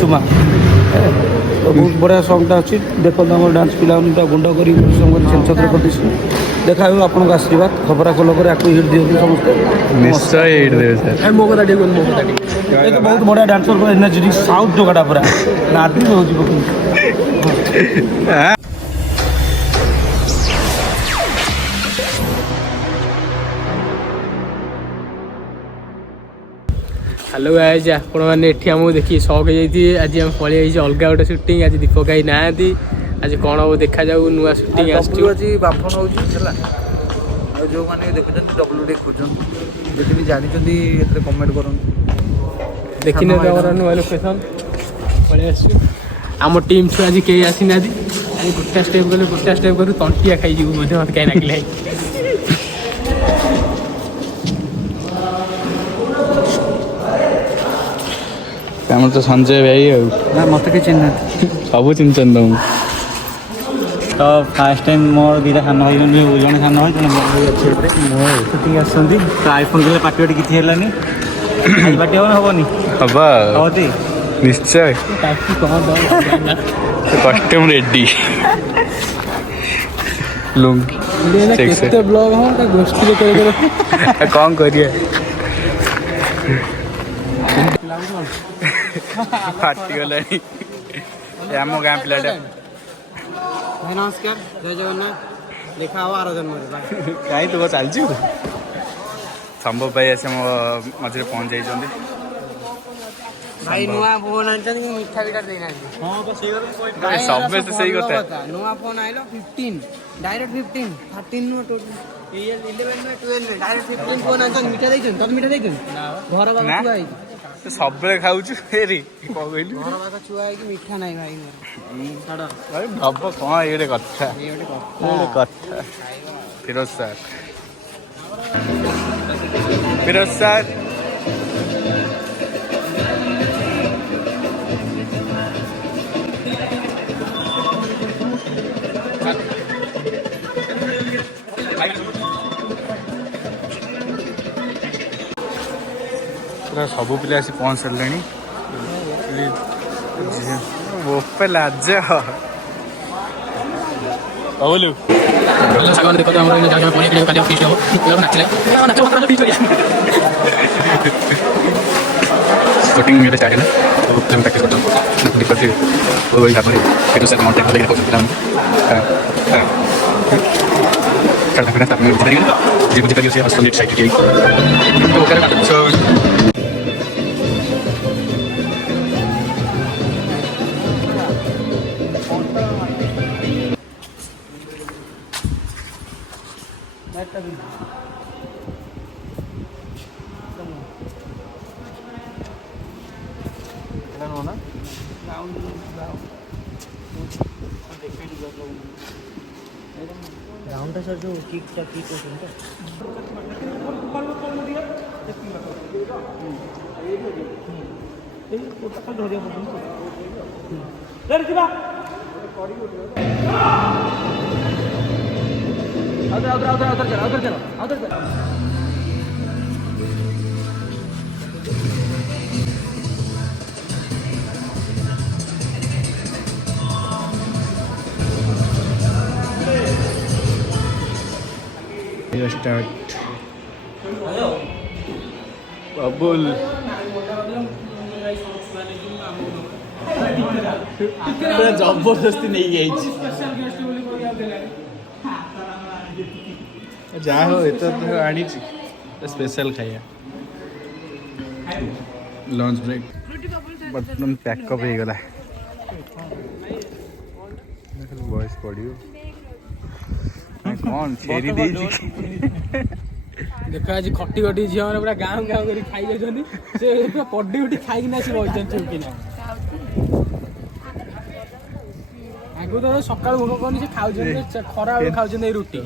चुमा बहुत बढ़िया सॉन्गटा अच्छी देखो आम डांस पिला गुंड कर छेत्र कर देखा आपन आशीर्वाद खबर कल हिट दिखते समस्ते निश्चय हिट देवे सर मो कथा बहुत बढ़िया डांसर एनर्जेटिक साउथ जगटा पूरा नादी हो हेलो गाइज आपण मैंने आमको देखिए शौक हो जाती आज आम पलि अलग गोटे सुटिंग आज दीपक भाई ना आज कौन हम देखा जाऊ नुआ सुटिंग आज बाफन हो जो मैंने देखुं डब्ल्यू देखुं जी भी जानते कमेंट कर देखी नुआ लोकेशन पलि आम टीम छुआ आज कई आसी ना गोटा स्टेप करूँ तंटिया खाई मत कहीं लगे आम तो संजय भाई ना मत कि चिन्ह सब चिन्ह तो फास्ट टाइम मोर दीटा सान भाई जन सान भाई जन अच्छी आसती तो आईफोन के पार्टी वाटी किसी है पार्टी हम हेनी हम निश्चय कस्टम रेडी लुंगी ब्लॉग हम गोष्ठी कौन करिए फाटीगला आम गाँ पिलाटा भाई नमस्कार जय जगन्नाथ देखा हवा आराधन कहीं तू चलचु संभव भाई आस मझे पहुँच जाइए भाई नुआ फोन आनी मीठा बीटा देना सब सही कथा नुआ फोन आइलो 15 डायरेक्ट 15 13 नु 11 नु 12 डायरेक्ट 15 फोन आनी मीठा देइछन तब मीठा देइछन घर बाबा छुआ आई सब बेले खाऊछु फेरी को कहली घर बाबा छुआ आई कि मीठा नाही भाई छाड़ भाई भब कौन ये कथा फिरोज सर सब पिला आसी पहुँच सारे बोपे लाज बोलू शूटिंग मेरे स्टार्ट है तो हम प्रैक्टिस करते हैं वही फिर उससे काउंट करके पोस्ट करना करना करना तब मैं जी मुझे करिए उसे असली साइड की तो कर सो राउंड सर जो किक होता स्टार्ट बबुल जबरदस्ती नहीं गई जहाँ हो आनी स्पेशल खाया लंच ब्रेक बर्तमान पैकअप हो गला बॉयस पड़ियो कौन छेरी दे देख आज खटी खटी झील मैंने पूरा गाँव गाँव कर खाई जाती से पूरा पड्डी उठी खाई बही चुपकिना आगु तो सकाल भोग करनी से खाऊ खरा बेले खाऊ रुटी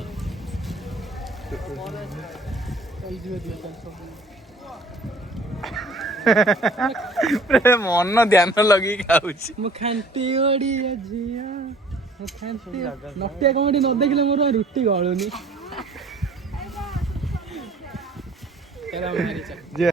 मन ध्यान लगी खाऊ खांटी ओडिया झिया नटिया कमेटी न देखले मोर रुटी गलुनी ଚାଲ ମାରି ଚାଲ ଯେ